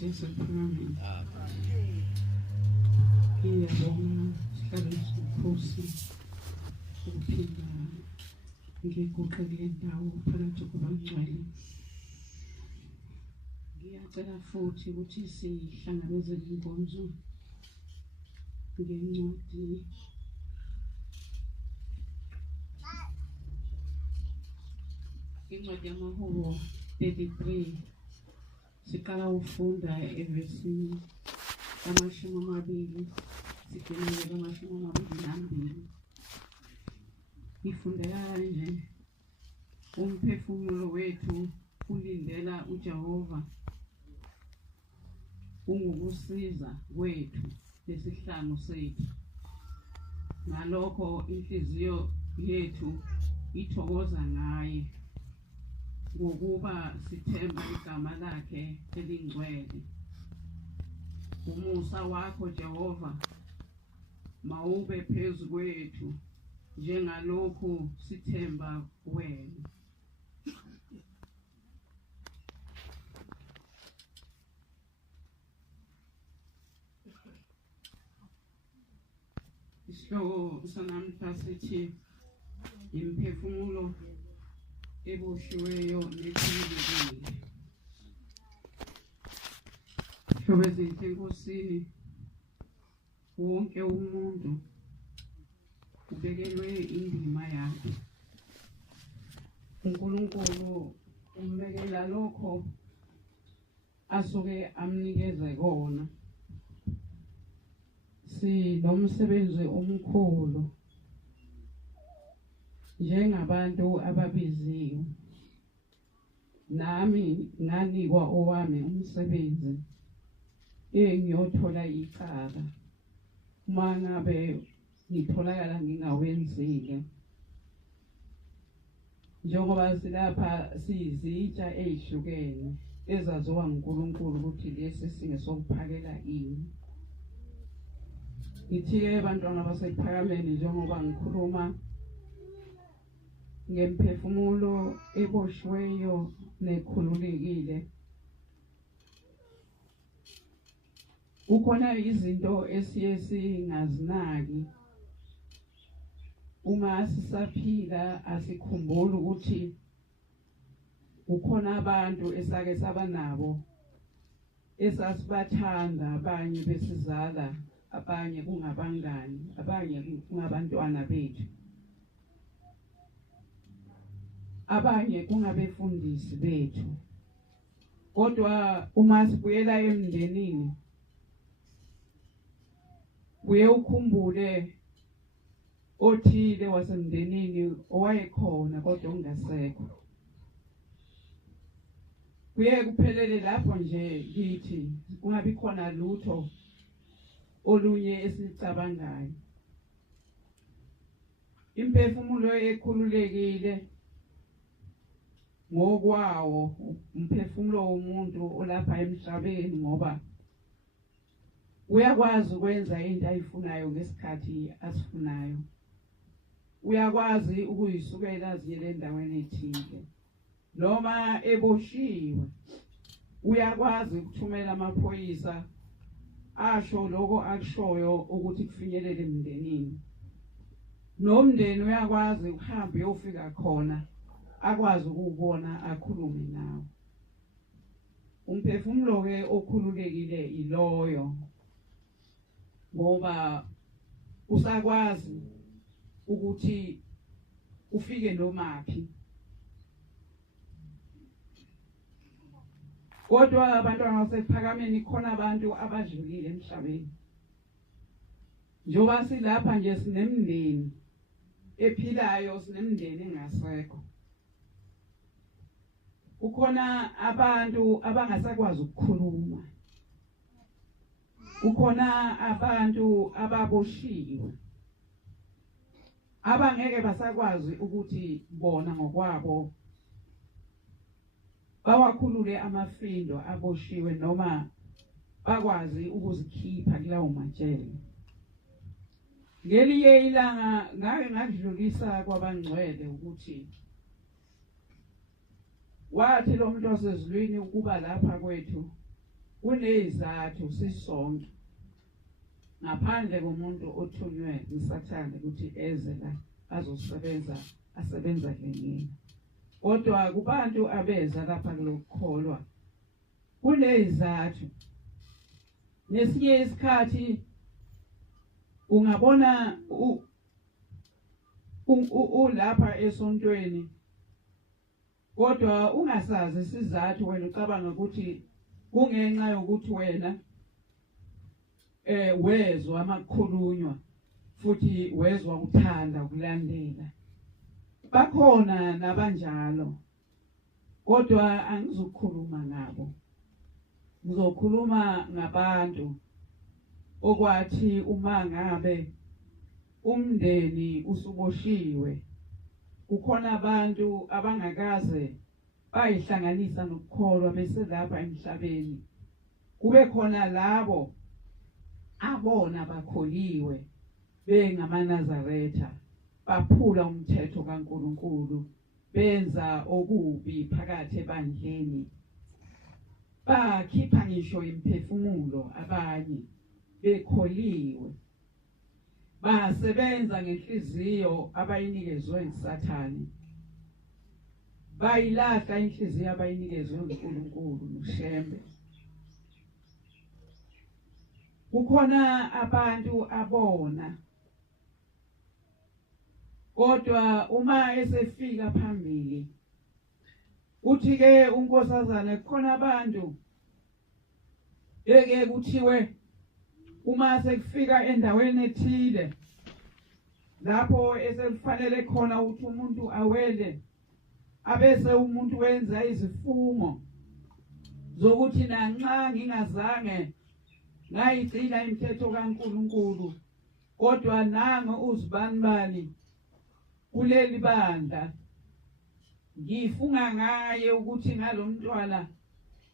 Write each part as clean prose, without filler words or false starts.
Yesu Amen. Ngiyabonga sihlale sikhosi ukuphinda ngikuqhele ndawo phakathi kubangcwele. Ngiyacela futhi ukuthi sihlangabezele inkonzo ngencwadi yamaHubo 33 siqala ufunda evesini amashumi 20 sifinyelela amashumi 22. Ifunda kanje: umphefumulo wethu ulindela uJehova, ungukusiza kwethu lesihlangu sethu. Ngalokho inhliziyo yethu ithokoza ngaye, ngokuba sithemba igama lakhe elingcwele. Umusa wakho Jehova mawube phezu kwethu, njengalokho sithemba wena. Isihloko sanamhla sithi imphefumulo eboshiweyo nekhululekile. Hlobo ezinhle enkosini, wonke umuntu ubekelwe indima yakhe. uNkulunkulu umbekela lokho asuke amnikeze kona. Sinomsebenzi omkhulu njengabantu ababiziwe. Nami nganikwa owami umsebenzi engiyothola icala mangabe ngitholakala ngingawenzile. Njengoba silapha sizitsha ezihlukene ezaziwa uNkulunkulu ukuthi lesi singesokuphakela ini. Ngithi-ke bantwana basephakameni njengoba ngikhuluma ngemphefumulo eboshiweyo nekhululekile, kukhona izinto esiye singazinaki. Uma sisaphila asikhumbula ukuthi kukhona abantu esake saba nabo esasibathanda, abanye besizala, abanye kungabangani, abanye kungabantwana bethu, abanye kungabefundisi bethu. Kodwa uma sibuyela emndenini buye ukhumbule othile wasemndenini owayekhona kodwa ungasekho. Kuye kuphelele lapho nje kithi, kungabi khona lutho olunye esicabangayo. Imphefumulo ekhululekile ngokwawo umphefumulo womuntu olapha emhlabeni, ngoba uyakwazi ukwenza into ayifunayo ngesikhathi asifunayo. Uyakwazi ukuyisukela ziyele endaweni ethile. Noma eboshiwe uyakwazi ukuthumela amaphoyisa asho lokho akushoyo ukuthi kufinyelele emndenini. Nomndeni uyakwazi ukuhamba uyofika khona akwazi ukubona akhulume nawe. Umphefumulo ke okhululekile iloyo, ngoba usakwazi ukuthi ufike nomaphi. Kodwa abantwana basephakameni khona abantu abadlulile emhlabeni. Njoba silapha nje sinemndeni ephilayo, sinemndeni engasekho. Kukhona abantu abangasakwazi ukukhuluma. Kukhona abantu ababoshiwe abangeke basakwazi ukuthi bona ngokwabo bawakhulule amafindo aboshiwe noma bakwazi ukuzikhipha kulawo majele. Ngelinye ilanga ngake ngakudlulisa kwabangcwele ukuthi wathi lo muntu osezulwini ukuba lapha kwethu kunezathu sisonke, ngaphandle komuntu othunywe uSathane ukuthi eze la azosebenza, asebenza ngenini. Kodwa kubantu abeza lapha lokukholwa kunezathu. Nesinye isikhathi ungabona ulapha esontweni kodwa ungasazi isizathu, wena ucabanga ukuthi kungenxa yokuthi wena wezwa amakhulunywa futhi wezwa uthanda ukulandela. Bakhona nabanjalo, kodwa angizokhuluma ngabo. Ngizokhuluma ngabantu okwathi uma ngabe umndeni usuboshiwe, kukhona abantu abangakaze bayihlanganisa nokukholwa bese lapha emhlabeni. Kube khona labo abona bakholiwe bengamaNazaretha, baphula umthetho kaNkulunkulu, benza okubi phakathi ebandleni, bakhipha ngisho imphefumulo abanye bekholiwe, basebenza ngenhliziyo abayinikezwe nguSathane, bayilahla inhliziyo abayinikezwe nguNkulunkulu noShembe. Kukhona abantu abona, kodwa uma esefika phambili uthi ke unkosazana kukhona abantu eke kuthiwe uma sekufika endaweni ethile lapho esekufanele khona ukuthi umuntu awele abese umuntu wenza izifungo zokuthi nanxa ngingazange ngayigcina imithetho kaNkuluNkulu kodwa nango uzibanibani kuleli bandla ngifunga ngaye ukuthi ngalomntwana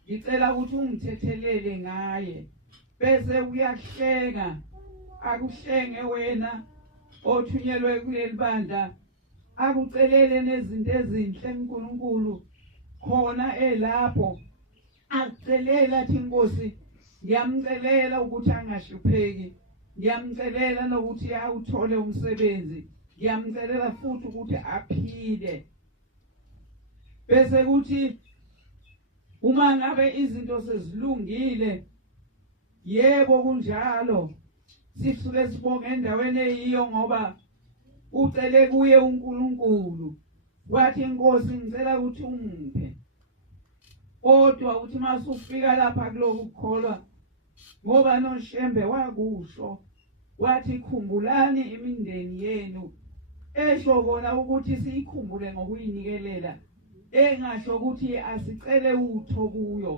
ngicela ukuthi ungithethelele ngaye bese uyahleka akuhlenge wena othunyelwe kuleli bandla akucelele nezinto ezinhle uNkulunkulu khona elapho akucelela athi Nkosi ngiyamcelela ukuthi angahlupheki ngiyamcelela nokuthi awuthole umsebenzi ngiyamcelela futhi ukuthi aphile bese kuthi uma ngabe izinto sezilungile yebo kunjalo sisuke sibonge endaweni eyiyo ngoba ucele kuye uNkulunkulu wathi Nkosi ngicela ukuthi ungiphe kodwa uthi masufika lapha kuloku kukholwa ngoba noShembe wakusho wathi khumbulani imindeni yenu esho kona ukuthi siyikhumbule ngokuyinikelela engasho ukuthi asicele utho kuyo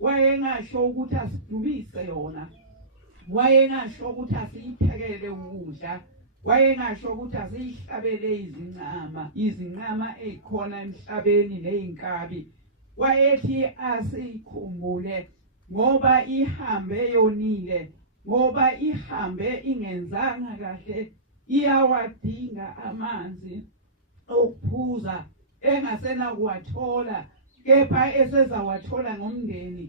wayengasho ukuthi asidubise yona wayengasho ukuthi asiyiphekele ukudla wayengasho ukuthi asiyihlabele izinqama ezikhona emhlabeni nezinkabi wayethi asikhumbule ngoba ihambe yonile ngoba ihambe ingenzanga kahle iyawadinga amanzi okuphuza engasena kuwathola kepha esezawathola ngomndeni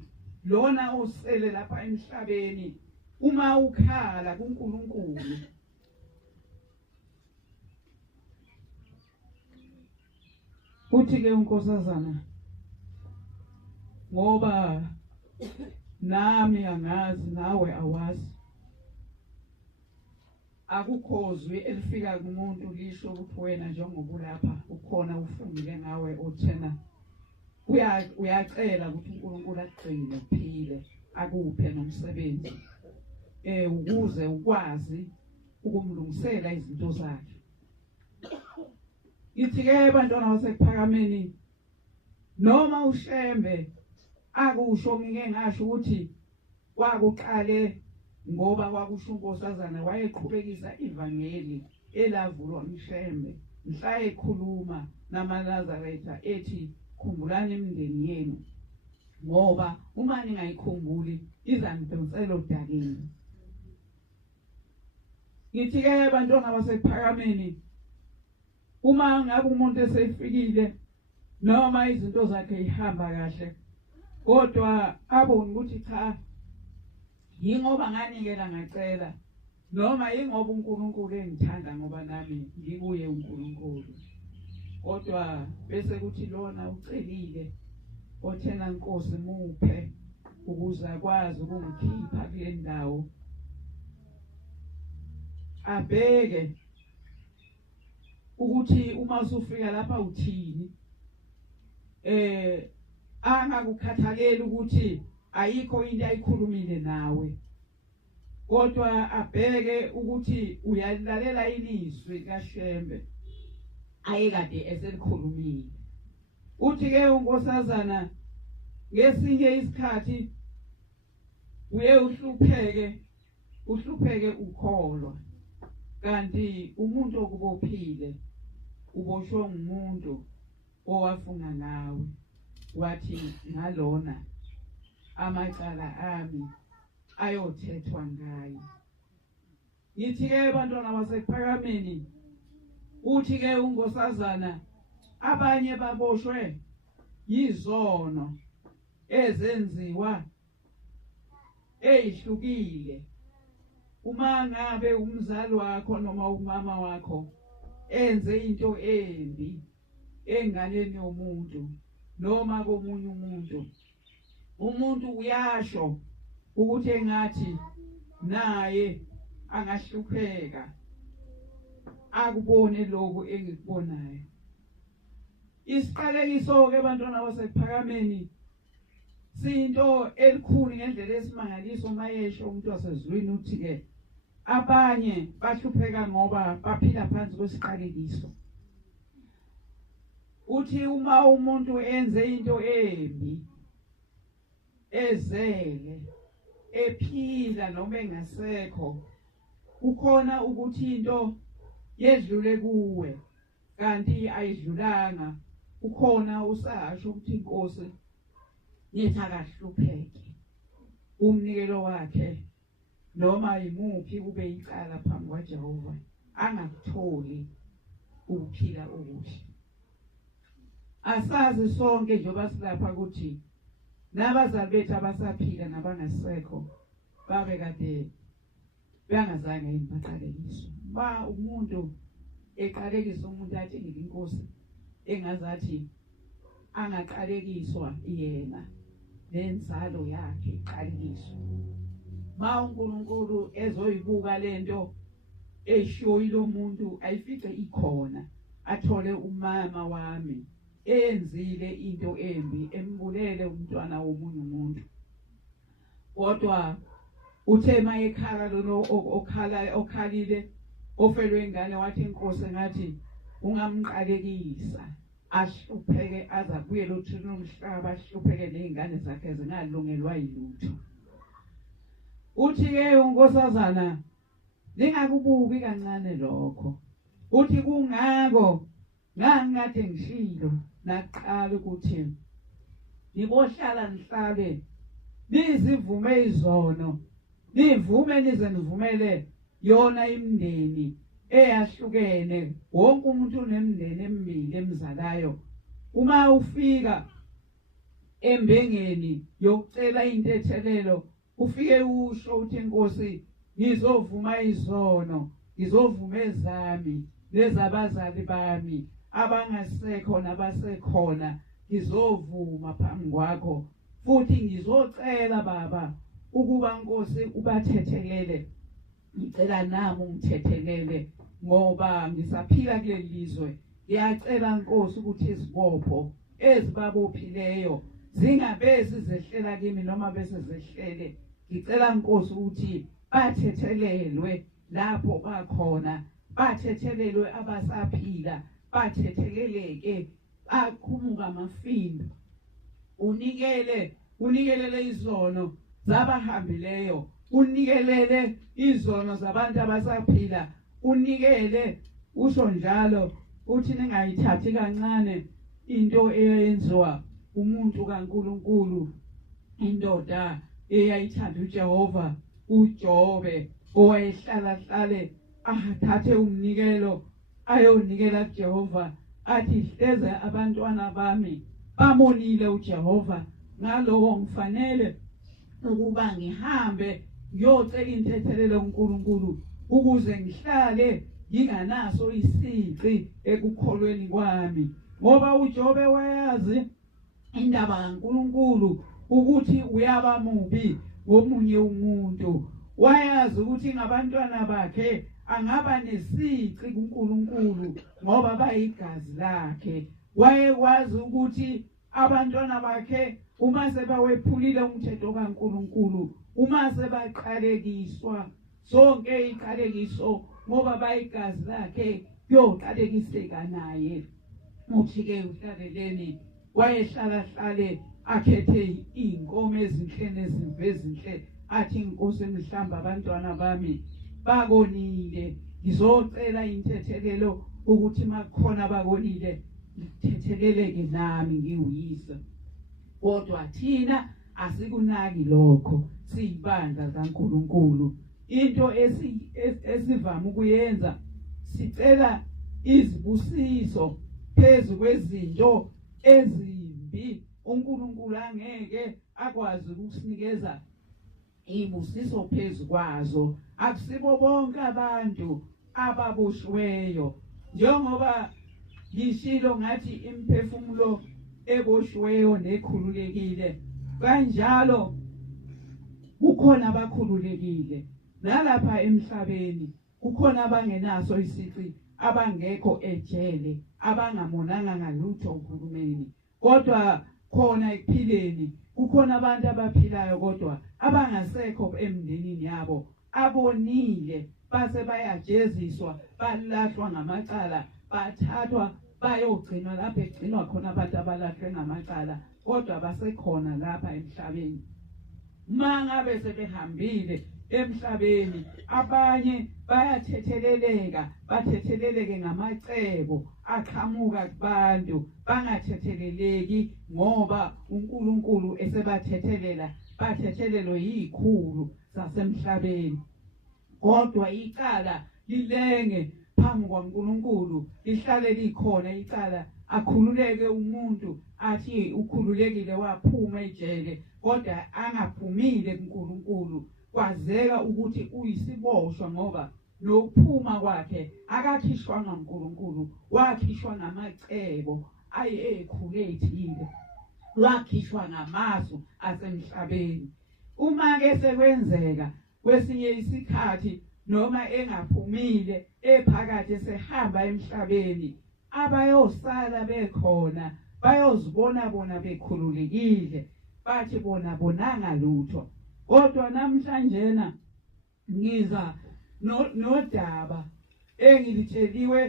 lona osele lapha emhlabeni uma ukhala kuNkulunkulu uthi ke unkosazana ngoba nami angazi nawe awazi akukhozwe elifika kumuntu lisho ukuthi wena njengoba ulapha ukhona ufungile ngawe othena uyacela ukuthi uNkulunkulu akugcine uphile akuphe nomsebenzi ukuze ukwazi ukumlungisela izinto zakhe ithi ke bantwana basekuphakameni noma uShembe akusho ngike ngasho ukuthi kwakuqale ngoba kwakusho unkosazana wayeqhubekisa ivangeli elavulwa uShembe mhla ekhuluma namaNazaretha ethi khumbulani imindeni yenu ngoba uma ningayikhumbuli izanidonsela odakeni ngithi ke bantwana basekuphakameni uma ngabe umuntu esefikile noma izinto zakhe ihamba kahle kodwa abone ukuthi cha yingoba nganikela ngacela noma yingoba uNkulunkulu engithanda ngoba nami ngikuye uNkulunkulu kodwa bese kuthi lona ucelile othena Nkosi muphe ukuze akwazi ukungikhipha kule ndawo abheke ukuthi uma usufika lapha uthini angakukhathaleli ukuthi ayikho into ayikhulumile nawe kodwa abheke ukuthi uyalalela ilizwi kaShembe ayekade eselikhulumile uthi ke unkosazana ngesinye isikhathi uye uhlupheke ukholwa kanti umuntu okubophile uboshwe ngumuntu owafunga nawe wathi ngalona amacala ami ayothethwa ngayo ngithi ke bantwana basekuphakameni uthi ke unkosazana abanye baboshwe yizono ezenziwa ezihlukile uma ngabe umzali wakho noma umama wakho enze into embi enganeni yomuntu noma komunye umuntu uyasho ukuthi engathi naye angahlupheka akubone lokho engikubonayo Isiqalekiso ke bantwana basephakameni sinto elikhulu ngendlela esimangaliso mayesho umuntu wasezulwini uthi ke abanye bahlupheka ngoba baphila phansi kwesiqalekiso. Uthi uma umuntu enze into embi ezele ephila noma engasekho ukhona ukuthi into yedlule kuwe kanti ayidlulanga ukhona usasho ukuthi inkosi nithi akahlupheke umnikelo wakhe noma imuphi kube icala phambi kwaJehova angakutholi ukuphila okuhle. Asazi sonke njengoba silapha ukuthi nabazali bethu abasaphila nabangasekho babe kade bengazange impaqalekiswa. Ba umuntu eqalekiswa umuntu athi inkosi engazathi angaqalekiswa yena nenzalo yakhe iqalekiswa. Ma uNkulunkulu ezoyibuka lento eshoyi lo muntu ayifice ikhona athole umama wami enzile into embi embulele umntwana womunye umuntu. Kodwa uthe mayekhala lo okhalile ofelwe ingane wathi inkosi ngathi ungamqalekisa ahlupheke azabuye lothina umhlaba ahlupheke nezingane zakhe zingalungelwa yilutho. Uthi ke unkosazana ningakubuki kancane lokho. Uthi kungako ngangade ngishilo naqala ukuthi nibohlala nihlale nizivume izono nivume nize nivumele yona imndeni eyahlukene wonke umuntu unemndeni emibili emzalayo. Uma ufika embengeni yokucela intethelelo ufike usho uthi inkosi ngizovuma izono ngizovuma ezami lezabazali bami abangasekho nabasekhona ngizovuma phambi kwakho futhi ngizocela baba ukuba inkosi ubathethelele. Ngicela nami ungithethelele ngoba ngisaphila kuleli lizwe. Ngiyacela inkosi ukuthi izibopho ezibabophileyo zingabezi zehlela kimi noma bese zehlele. Ngicela inkosi ukuthi bathethelelwe lapho bakhona bathethelelwe abasaphila bathetheleleke aqhumuka amafindo. Unikelele izono zabahambileyo unikelele izono zabantu abasaphila unikele. Usho njalo uthi ningayithathi kancane into eyenziwa umuntu kaNkulunkulu indoda eyayithanda uJehova uJobe owayehlala athathe umnikelo ayonikela kuJehova athi hleze abantwana bami bamonile uJehova ngalowo ngifanele ukuba ngihambe ngiyocela intethelelo kuNkulunkulu ukuze ngihlale nginganaso isici ekukholweni kwami. Ngoba uJobe wayazi indaba kaNkulunkulu ukuthi uyaba mubi ngomunye umuntu. Wayazi ukuthi ngabantwana bakhe angaba nesici kuNkulunkulu ngoba bayigazi lakhe. Wayekwazi ukuthi abantwana bakhe uma sebawephulile umthetho kaNkulunkulu uma sebaqalekiswa sonke iqalekiso ngoba bayigazi lakhe yoqalekiseka naye. Uthi ke uhlaleleni wayehlala akhethe inkomo ezinhle nezimvu ezinhle athi inkosi emhlamba abantwana bami bakonile ngizocela intethelelo ukuthi makukhona bakonile ngithetheleleke nami ngiwuyise. Kodwa thina asikunaki lokho siyibandla kaNkulunkulu. Into esivama ukuyenza sicela izibusiso phezu kwezinto ezimbi. uNkulunkulu angeke akwazi ukusinikeza ibusiso phezu kwazo. Akusibo bonke abantu ababoshiweyo njengoba ngishilo ngathi imphefumulo eboshiweyo nekhululekile kanjalo kukhona abakhululekile nalapha emhlabeni kukhona abangenaso isici abangekho ejele abangamonanga ngalutho uhulumeni kodwa khona ekuphileni kukhona abantu abaphilayo kodwa abangasekho emndenini yabo abonile base bayajeziswa balahlwa ngamacala bathathwa bayogcinwa lapha egcinwa khona abantu abalahlwe ngamacala kodwa basekhona lapha emhlabeni mangabe sebehambile emhlabeni abanye bayathetheleleka bathetheleleke ngamacebo aqhamuka kubantu bangathetheleleki ngoba uNkulunkulu esebathethelela bathethelelo yikhulu sasemhlabeni kodwa icala lilenge phambi kwaNkulunkulu lihlale likhona icala akhululeke umuntu athi ukhululekile waphuma ejele kodwa angaphumile kuNkulunkulu kwazeka ukuthi uyisiboshwa ngoba lokuphuma kwakhe akakhishwanga uNkulunkulu wakhishwa ngamacebo ayekhulethile wakhishwa ngamasu asemhlabeni uma ke sekwenzeka kwesinye isikhathi noma engaphumile ephakathi esehamba emhlabeni abayosala bekhona bayozibona bona bekhululekile bathi bona bonanga lutho kodwa namhlanje ngiza nodaba engilitsheliwe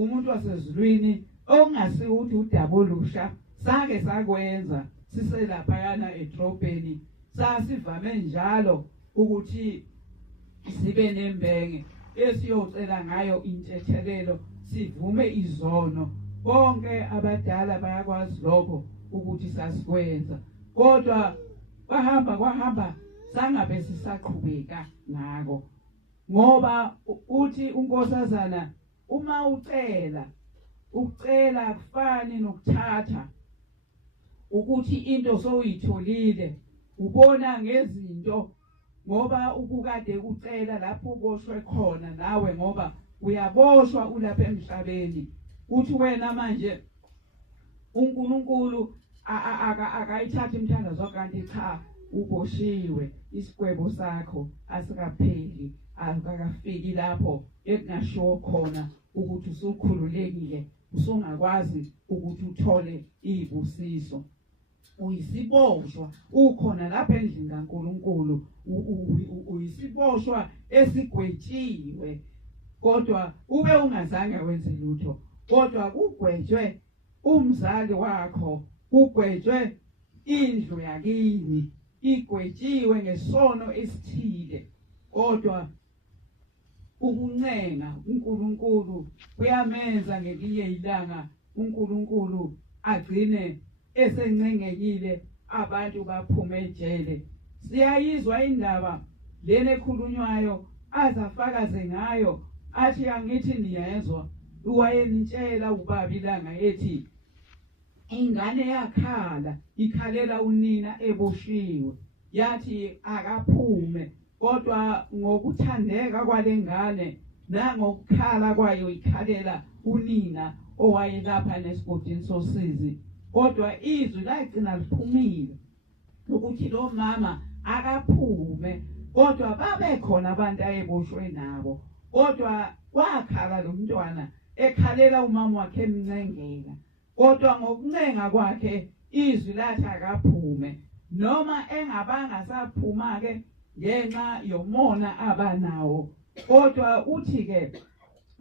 umuntu wasezulwini okungasi ukuthi udaba olusha sake sakwenza siselapha yana edrobheni sasivame njalo ukuthi sibe nembenge esiyocela ngayo intethelelo sivume izono bonke abadala bayakwazi lokho ukuthi sasikwenza kodwa kwahamba sangabe sisaqhubeka ngako ngoba uthi unkosazana uma ucela kufani nokuthatha ukuthi into soyitholile ubona ngezinto ngoba ubukade ucela lapho uboshwe khona nawe ngoba uyaboshwa ulapha emhlabeni uthi wena manje uNkulunkulu akayithatha imthandazo kanti cha uboshiwe isigwebo sakho asikapheli akakafiki lapho ekungasho khona ukuthi usukhululekile usungakwazi ukuthi uthole izibusiso uyisiboshwa ukhona lapha endlini kaNkulunkulu uyisiboshwa esigwetshiwe kodwa ube ungazange wenze lutho kodwa kugwetshwe umzali wakho kugwetshwe indlu yakini igwetshiwe ngesono esithile kodwa ukuncenga uNkulunkulu kuyamenza ngelinye ilanga uNkulunkulu agcine esencengekile abantu baphume ejele siyayizwa indaba lena ekhulunywayo azafakaze ngayo athi angithi niyezwa uwayenitshela ubaba ilanga ethi ingane yakhala ikhalela unina eboshiwe yathi akaphume kodwa ngokuthandeka kwalengane nangokukhala kwayo ikhalela unina owayelapha nesigodini sosizi kodwa izwi lagcina liphumile ukuthi lo mama akaphume kodwa babekhona abantu ayeboshwe nabo kodwa wakhala lo mntwana ekhalela umama wakhe emncengela kodwa ngokuncenga kwakhe izwi lathi akaphume noma engabanga saphuma ke ngenxa yomona abanawo kodwa uthi ke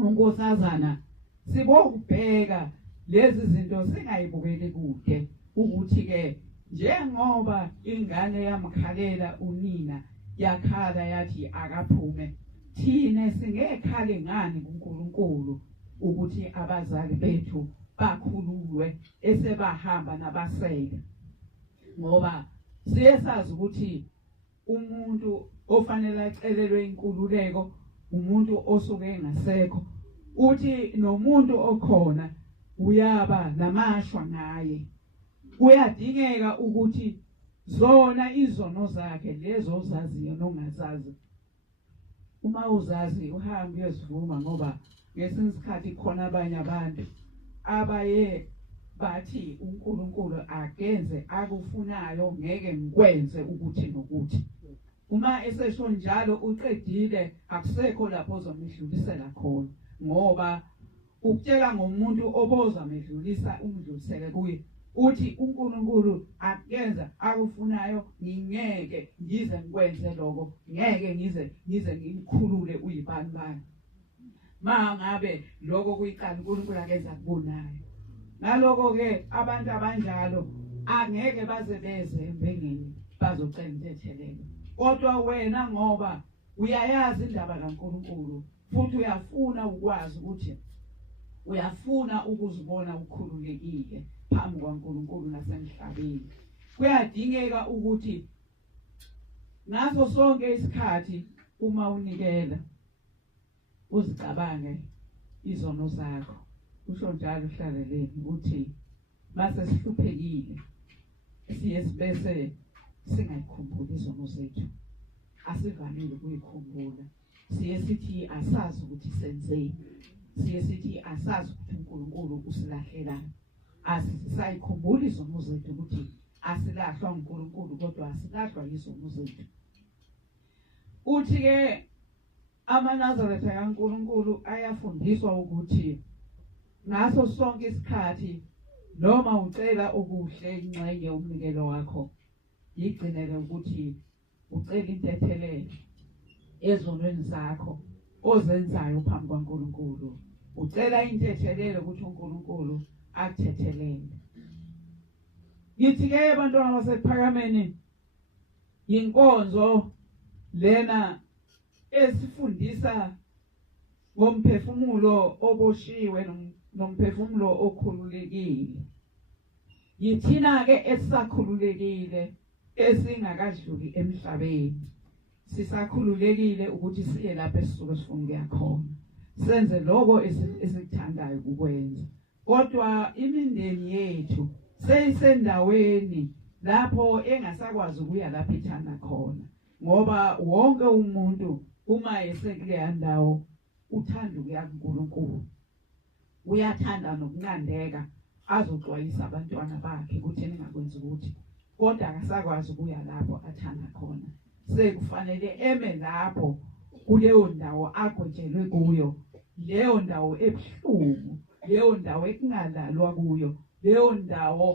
unkosazana sibokubheka lezi zinto singayibukeli kude ukuthi ke njengoba ingane yamkhalela unina yakhala yathi akaphume thina singekhale ngani kuNkulunkulu ukuthi abazali bethu bakhululwe esebahamba nabasele ngoba siyasazi ukuthi umuntu ofanele acelelwe inkululeko umuntu osuke engasekho uthi nomuntu okhona uyaba namashwa ngaye kuyadingeka ukuthi zona izono zakhe lezo ozaziyo nongazazi uma uzazi uhambe uyezivuma ngoba ngesinye isikhathi khona abanye abantu abaye bathi uNkulunkulu akenze akufunayo ngeke ngikwenze ukuthi nokuthi uma esesho njalo uqedile akusekho lapho ozomidlulisela khona ngoba ukutshela ngomuntu oboza medlulisa umdluliseke kuye uthi uNkulunkulu akuyenza akufunayo ngingeke ngize ngikwenze lokho ngeke ngize ngimkhulule uyibani bani mangabe lokho kuyiqala uNkulunkulu akenza kubonayo ngaloko ke abantu abanjalo angeke baze beze embengeni bazocela intethelelo kodwa wena ngoba uyayazi indaba kaNkulunkulu futhi uyafuna ukwazi ukuthi uyafuna ukuzibona ukhululekile phambi kwaNkulunkulu nasemhlabeni kuyadingeka ukuthi ngaso sonke isikhathi uma unikela uzicabange izono zakho usho njalo uhlaleleni uthi mase sihluphekile siye sibese singayikhumbuli izono zethu asivamile ukuyikhumbula siye sithi asazi ukuthi senzeni siye sithi asazi ukuthi uNkulunkulu usilahlela asisayikhumbula izono zethu ukuthi asilahlwa uNkulunkulu kodwa asilahlwa izono zethu uthi ke amaNazaretha kaNkulunkulu ayafundiswa ukuthi ngaso sonke isikhathi noma ucela okuhle ingxenye umnikelo wakho yigcinele ukuthi ucela intethelelo ezonweni zakho ozenzayo phambi kwaNkulunkulu ucela intethelelo ukuthi uNkulunkulu akuthethelele ngithi ke bantwana basephakameni inkonzo lena esifundisa ngomphefumulo oboshiwe nomphefumulo okhululekile yithina ke esisakhululekile esingakadluli emhlabeni sisakhululekile ukuthi siye lapho esisuke sifuna ukuya khona senze lokho esikuthandayo ukwenza kodwa imindeni yethu seyisendaweni lapho engasakwazi ukuya lapho ithanda khona ngoba wonke umuntu uma esekuleya ndawo uthanda ukuya kuNkulunkulu uyathanda nokunqandeka azoxwayisa abantwana bakhe ukuthi ningakwenzi ukuthi kodwa akasakwazi ukuya lapho athanda khona sekufanele eme lapho kuleyo ndawo agotshelwe kuyo leyo ndawo ebuhlungu leyo ndawo ekungalalwa kuyo leyo ndawo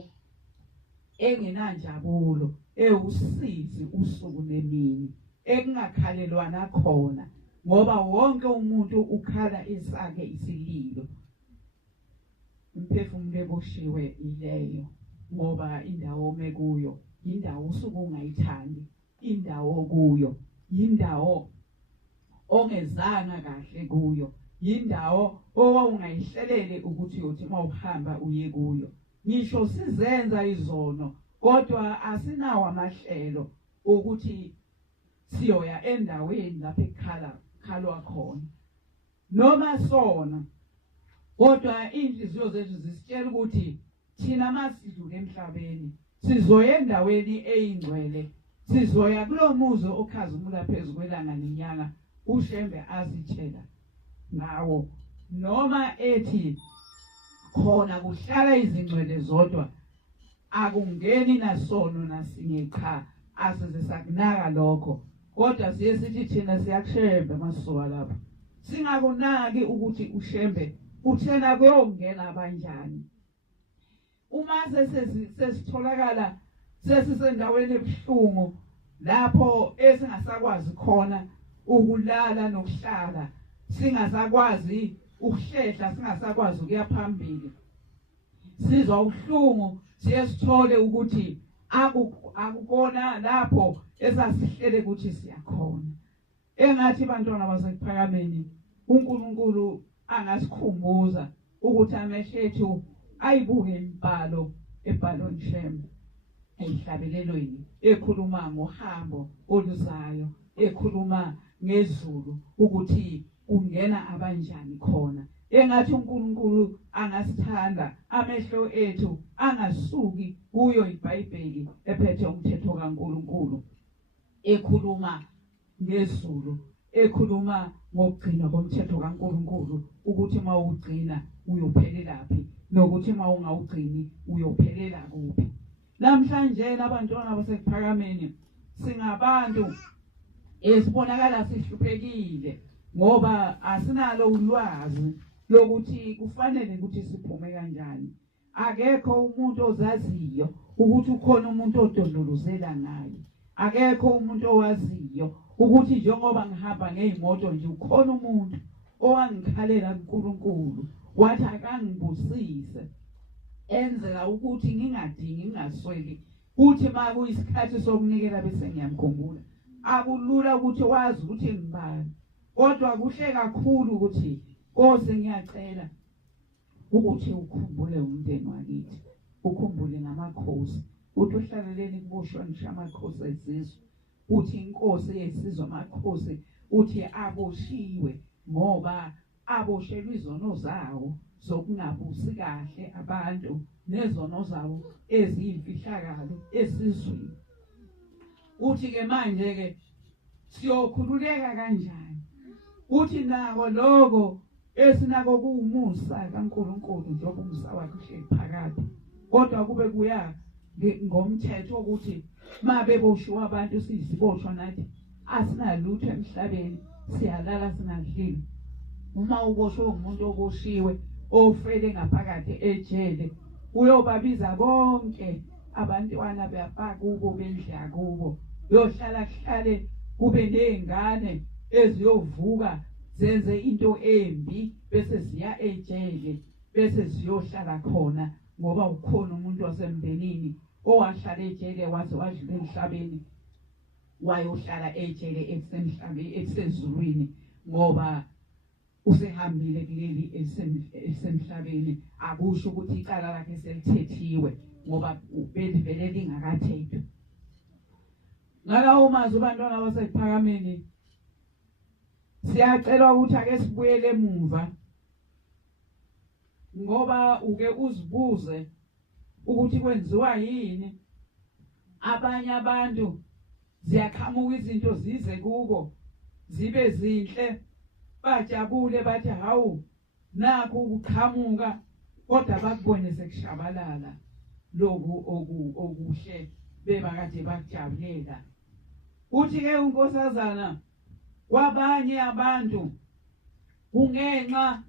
engenanjabulo ewusizi usuku nemini ekungakhalelwana khona ngoba wonke umuntu ukhala isakhe isililo umphefumulo eboshiwe ileyo ngoba indawo mekuyo indawo usuku ungayithandi indawo kuyo indawo ongezanga kahle kuyo indawo owawungayihlelele ukuthi uthi mawuhamba uye kuyo ngisho sizenza izono kodwa asinawo amahlelo ukuthi siyoya endaweni lapho ekhalwa khona noma sona kodwa inhliziyo zethu zisitshela ukuthi thina masidlule emhlabeni sizoya endaweni eyingcwele sizoya kulomuzo okhazimula phezulu kwelanga nenyanga uShembe azitshela ngawo noma ethi khona kuhlala izingcwele zodwa akungeni nasono nasinye cha asize sakunaka lokho kodwa siye sithi thina siyakushembe masuka lapha singakunaki ukuthi uShembe uthena kuyongena kanjani uma sesitholakala sesisendaweni ebuhlungu lapho esingasakwazi khona ukulala nokuhlala singasakwazi ukuhlehla singasakwazi ukuya phambili sizwa ubuhlungu siyesithole ukuthi akukona lapho esasihlele ukuthi siyakhona engathi bantwana basephakameni uNkulunkulu angasikhumbuza ukuthi amehlo ethu ayibuke imibhalo ebhalweni Shembe ehlabelelweni ekhuluma ngohambo oluzayo ekhuluma ngezulu ukuthi ungena abanjani khona engathi uNkulunkulu angasithanda amehlo ethu angasuki kuyo iBhayibheli ephethe umthetho kaNkulunkulu ekhuluma ngezulu ekhuluma ngokugcina komthetho kaNkulunkulu ukuthi mawugcina uyophelelaphi nokuthi mawungawugcini uyophelela kuphi namhlanje abantwana basephakameni singabantu esibonakala sihluphekile ngoba asinalo ulwazi lokuthi kufanele ukuthi siphume kanjani. Akekho umuntu ozaziyo ukuthi ukhona umuntu odondolozela ngaye. Akekho umuntu owaziyo ukuthi njengoba ngihamba ngezimoto nje ukhona umuntu owangikhalela kuNkulunkulu wathi akangibusise enzela ukuthi ngingadingi ngingasweli uthi makuyisikhathi sokunikela bese ngiyamkhumbula. Akulula ukuthi wazi ukuthi ngibani, kodwa kuhle kakhulu ukuthi Nkosi ngiyacela ukuthi ukhumbule umndeni wakithi, ukhumbule namakhosi, uthi uhlaleleni kuboshwa ngisho amakhosi ezizwe, uthi inkosi yesizwe amakhosi uthi aboshiwe ngoba aboshelwe izono zawo zokungabusi kahle abantu nezono zawo eziyimfihlakalo esizweni. Uthi ke manje ke siyokhululeka kanjani? Uthi nako lokho esinako kuumusa kaNkulunkulu njengoba umusa wakhe uhleli phakathi, kodwa kube kuya ngomthetho ukuthi mabeboshiwe abantu siziboshwa nathi asinalutho emhlabeni, siyalala singadlile. Uma uboshwe umuntu oboshiwe ofele ngaphakathi ejele uyobabiza bonke abantwana bakubo bendla kubo, yohlala kuhlale kube nezingane eziyovuka zenze into embi bese ziya ejele bese ziyohlala khona ngoba ukhona umuntu wasemndenini owahlala ejele waze wadlula emhlabeni wayohlala ejele esemhlabeni esezulwini ngoba usehambile kuleli esemhlabeni. Akusho ukuthi icala lakhe selithethiwe ngoba vele lingakathethwa. Ngalawo mazwi abantwana basephakameni siyacela ukuthi ake sibuyele emuva ngoba uke uzibuze ukuthi kwenziwa yini. Abanye abantu ziyaqhamuka izinto zize kubo zibe zinhle bajabule bathi hawu nakho ukuqhamuka, kodwa bakubone sekushabalala lokhu okuhle bebakade bakujabulela. Uthi ke unkosazana kwabanye abantu kungenxa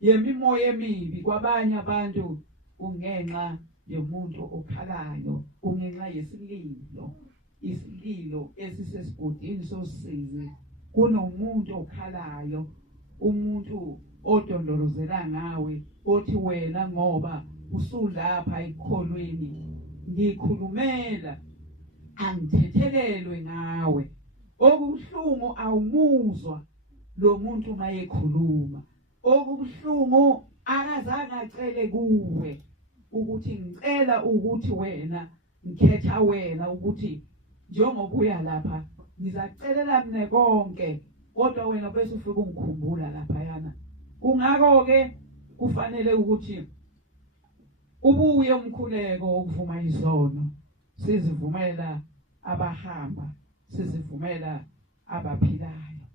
yemimoya emibi, kwabanye abantu kungenxa yomuntu okhalayo, kungenxa yesililo, isililo esisesigodini sosizi. Kunomuntu okhalayo, umuntu odondolozela ngawe othi wena ngoba usulapha ekholweni ngikhulumela angithethelelwe ngawe. Okubuhlungu awumuzwa lo muntu mayekhuluma, okubuhlungu akazange acele kuwe ukuthi ngicela ukuthi wena ngikhetha wena ukuthi njengoba uya lapha ngizacelela mina konke, kodwa wena bese ufike ungikhumbula lapha yana. Kungako ke kufanele ukuthi ubuye umkhuleko wokuvuma izono, sizivumela abahamba, sizivumela abaphilayo.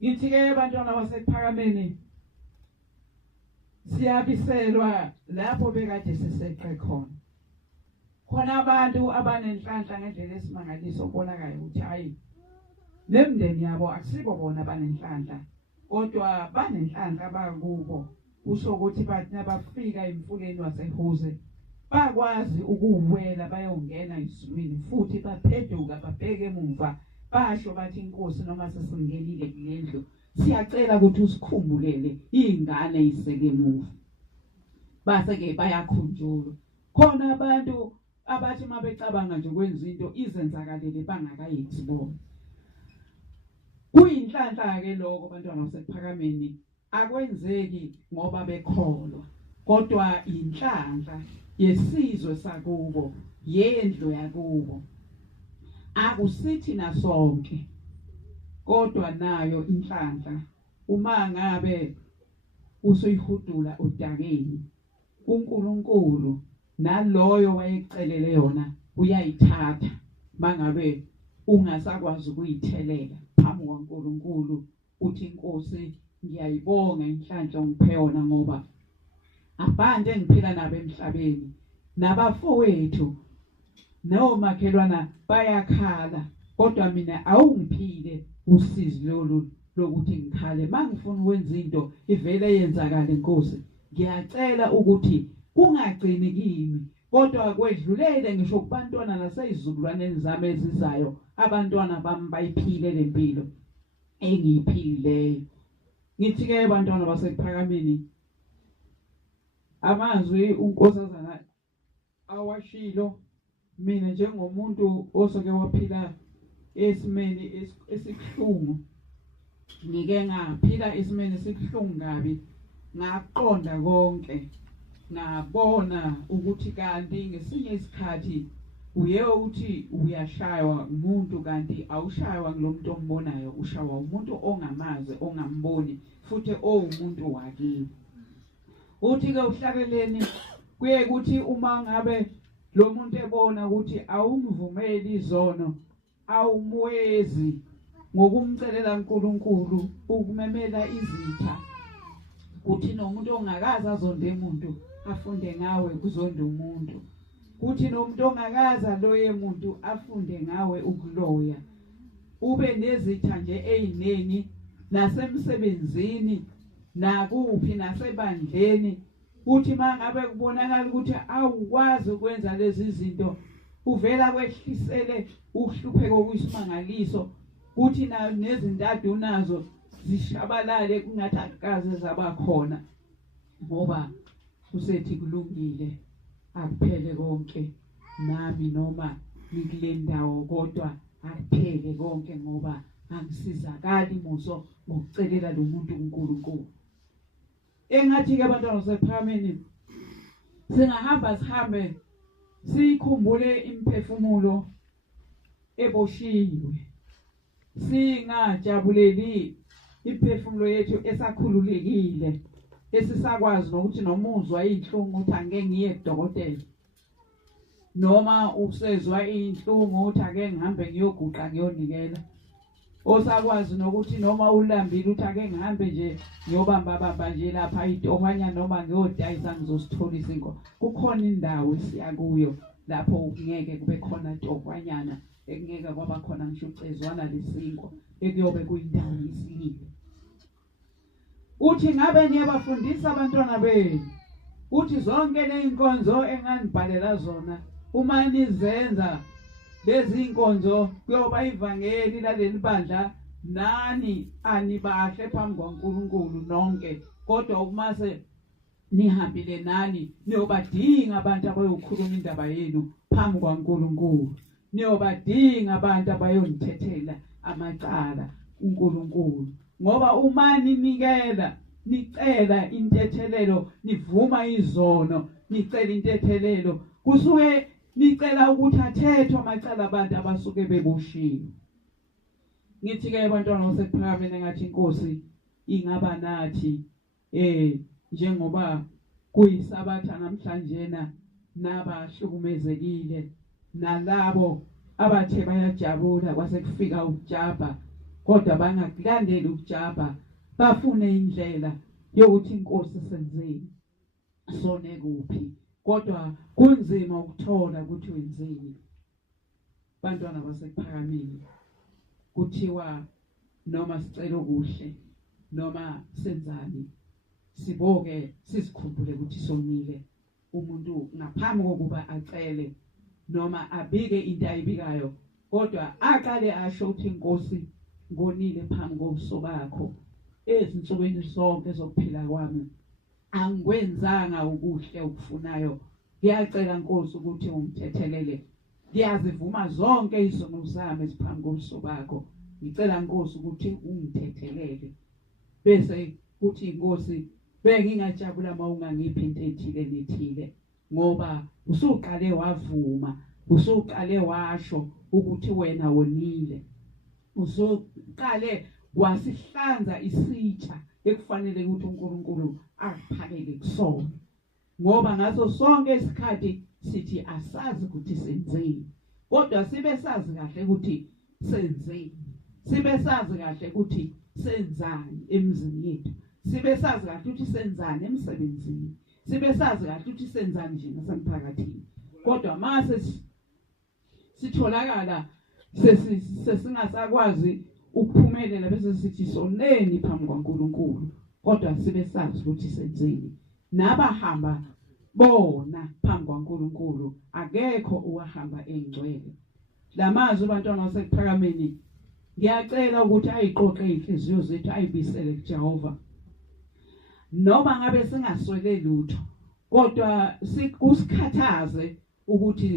Ngithi ke abantwana basephakameni siyabiselwa lapho bekade siseqe khona. Khona abantu abanenhlanhla ngendlela esimangaliso obonakayo ukuthi hayi nemndeni yabo akusibo bona abanenhlanhla, kodwa banenhlanhla bakubo. Usho ukuthi bathi nabafika emfuleni waseHuze bakwazi ukuwela bayongena izulwini futhi baphenduka babheke emuva basho bathi inkosi noma sesingenile kulendlu siyacela ukuthi usikhumbulele izingane iseke emuva. Base ke bayakhunjulwa. Khona abantu abathi mabecabanga nje ukwenza into izenzakalele bangakayizibona. Kuyinhlanhla ke lokho abantwana basephakameni, akwenzeki ngoba bekholwa, kodwa inhlanhla yesizwe sakubo, yendlu yakubo. Akusithi nasonke, kodwa nayo inhlanhla uma ngabe usuyihudula udakeni, uNkulunkulu naloyo wayecelele yona uyayithatha mangabe ungasakwazi ukuyithelela phambi kwaNkulunkulu. Uthi inkosi ngiyayibonga inhlanhla ongiphe yona ngoba abantu engiphila nabo emhlabeni nabafowethu nomakhelwana bayakhala, kodwa mina awungiphile usizi lolu lokuthi ngikhale mangifuna ukwenza into ivele yenzakala Nkosi ngiyacela ukuthi kungagcini kimi kodwa kwedlulele ngisho kubantwana naseyizukulwaneni zami ezizayo abantwana bami bayiphile lempilo engiyiphilileyo. Ngithi ke bantwana basekuphakameni amazwi uNkosazana awashilo mina njengomuntu osoke waphila esimeni esikhungu ngike ngaphila esimeni esikhungu kabi ngaqonda konke ngabona ukuthi kanti ngesinye isikhathi uye uthi uyashaywa umuntu kanti awushaywa ngulomuntu ombonayo ushaywa umuntu ongamazi ongamboni futhi owumuntu wakini. Uthi ke uhlakeleni kuye ukuthi uma ngabe lo muntu ebona ukuthi awumvumeli izono awumwezi ngokumcelela uNkulunkulu ukumemela izitha kuthi nomuntu ongakaza azonde umuntu afunde ngawe kuzonda umuntu kuthi nomuntu ongakaza loye muntu afunde ngawe ukuloya ube nezitha nje eziningi nasemsebenzini nakuphi nasebandleni uthi mangabe kubonakala ukuthi awukwazi ukwenza lezi zinto uvela kwehlisele uhlupheko kuyisimangaliso kuthi na nezintadu nazo zishabalale kungathi akaze zabakhona ngoba usethi kulungile akuphele konke nami noma ngikule ndawo kodwa akuphele konke ngoba angisizakali muso ngokucelela lo muntu uNkulunkulu. Engathi ke abantwana basephakameni singahamba sihambe sikhumbule imphefumulo eboshiwe singajabuleli imphefumulo yethu esakhululekile esisakwazi nokuthi nomuzwa inhlungu uthi angeke ngiye kudokotela noma usezwa inhlungu uthi ake ngihambe ngiyoguqa ngiyonikela osakwazi nokuthi noma ulambile uthi ake ngihambe nje ngiyobamba nje lapha itohwanya noma ngiyodayisa ngizosithola izinto. Kukhona indawo esiya kuyo lapho ngeke kube khona tohwanyana ekungeke kwaba khona ngisho ucezwana lesinko ekuyobe kuyindawo yesilile. Uthi ngabe niyabafundisa abantwana benu uthi zonke leinkonzo enganibhalela zona uma nizenza lezi inkonzo kuyoba ivangeli laleli bandla nani anibahle phambi kwaNkulunkulu nonke kodwa ukumase nihambile nani niyobadinga abantu abayokhuluma indaba yenu phambi kwaNkulunkulu niyobadinga abantu abayonithethela amacala uNkulunkulu ngoba uma ninikela nicela intethelelo nivuma izono nicela intethelelo kusuke nicela ukuthi athethwe amacala abantu abasuke beboshiwe. Ngithi ke abantwana basephakameni ngathi Inkosi ingaba nathi njengoba kuyisabatha namhlanje nabahlukumezekile nalabo abathe bayajabula kwase kufika ukujaba kodwa bangakulandeli ukujaba bafune indlela yokuthi Inkosi senzeni sone kuphi kodwa kunzima ukuthola ukuthi wenzeni. Bantwana basekuphakameni kuthiwa noma sicela okuhle noma senzani siboke sisikhumbule ukuthi sonile umuntu ngaphambi kokuba acele noma abike into ayibikayo kodwa aqale asho ukuthi Inkosi ngonile phambi kobuso bakho ezinsukwini zonke zokuphila kwami angikwenzanga ukuhle ukufunayo ngiyacela Nkosi ukuthi ungithethelele ngiyazivuma zonke izono zami eziphambi kobuso bakho ngicela Nkosi ukuthi ungithethelele bese kuthi Inkosi bengingajabula uma ungangiphi into ethile nethile ngoba usuqale wavuma usuqale washo ukuthi wena wonile usuqale wasihlanza isitsha ekufanele ukuthi uNkulunkulu akuphakele kusona ngoba ngaso sonke isikhathi sithi asazi ukuthi senzeni kodwa sibe sazi kahle ukuthi senzeni sibe sazi kahle ukuthi senzani emzini yethu sibe sazi kahle ukuthi senzani emsebenzini sibe sazi kahle ukuthi senzani nje nasemphakathini kodwa mase sitholakala sesingasakwazi ukuphumelela bese sithi soneni phambi kwaNkulunkulu kodwa sibe sazi ukuthi senzeni nabahamba bona phambi kwaNkulunkulu akekho uwahamba engcwele lamazwi abantwana basePhakameni ngiyacela ukuthi ayiqoqe inhliziyo zethu ayibisele kuJehova noma ngabe singaswele lutho kodwa sikusikhathaze ukuthi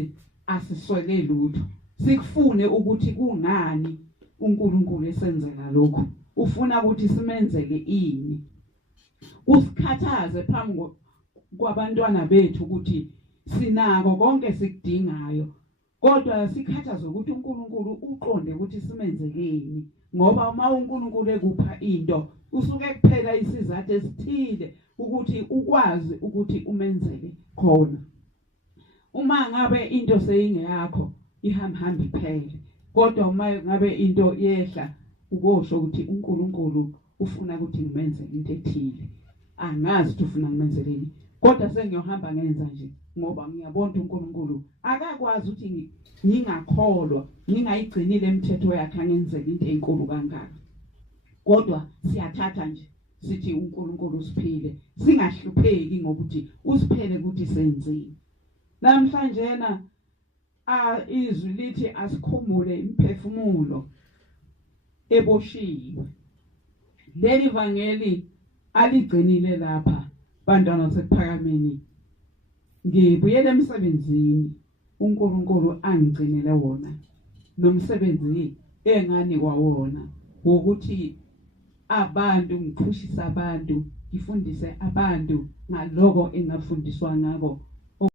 asiswele lutho sikufune ukuthi kungani uNkulunkulu esenzela lokho ufuna ukuthi simenzele ini usikhathaze phambi kwabantwana bethu ukuthi sinako konke sikudingayo kodwa sikhathaze ukuthi uNkulunkulu uqonde ukuthi simenzekeni ngoba uma uNkulunkulu ekupha into usuke kuphela isizathu esithile ukuthi ukwazi ukuthi umenzele khona uma ngabe into seyingeyakho ihamba iphele kodwa uma ngabe into yehla ukosho ukuthi uNkulunkulu ufuna ukuthi ngimenzele into ethile angazi ukuthi ufuna ngimenzeleni kodwa sengiyohamba ngenza nje ngoba ngiyabona uNkulunkulu akakwazi ukuthi ngingakholwa ngingayigcinile imithetho yakhe angenzele into enkulu kangaka kodwa siyathatha nje sithi uNkulunkulu usiphile singahlupheki ngokuthi usiphele ukuthi senzeni namhlanje na izwi lithi asikhumule imphefumulo eboshiwe leli vangeli aligcinile lapha bantwana basePhakameni ngibuyele emsebenzini uNkulunkulu angigcinele wona nomsebenzi engani kwawona ukuthi abantu ngiqhushisa abantu ngifundise abantu ngaloko engafundiswa ngako